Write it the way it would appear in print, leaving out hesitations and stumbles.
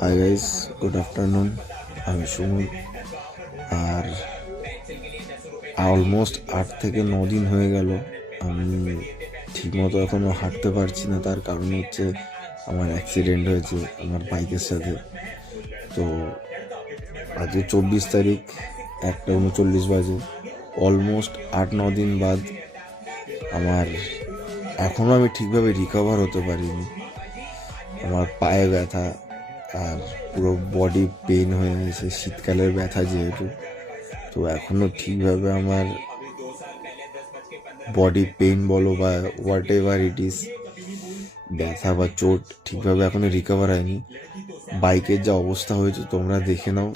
Hi guys, good afternoon. আমি সুমন। আর almost 8 থেকে 9 দিন হয়ে গেল আমি ঠিকমতো এখনও হাঁটতে পারছি না। তার কারণ হচ্ছে আমার অ্যাক্সিডেন্ট হয়েছে আমার বাইকের সাথে। তো আজকে 24 তারিখ, 1:39 বাজে। অলমোস্ট 8-9 দিন বাদ আমার এখনও আমি ঠিকভাবে রিকভার হতে পারিনি। আমার পায়ে ব্যথা আর পুরো বডি পেইন হয়ে গেছে, শীতকালের ব্যথা যেহেতু। তো এখনও ঠিকভাবে আমার বডি পেইন বলো বা হোয়াট এভার ইট ইজ, ব্যথা বা চোট ঠিকভাবে এখনো রিকভার হয়নি। বাইকের যা অবস্থা হয়েছে তোমরা দেখে নাও।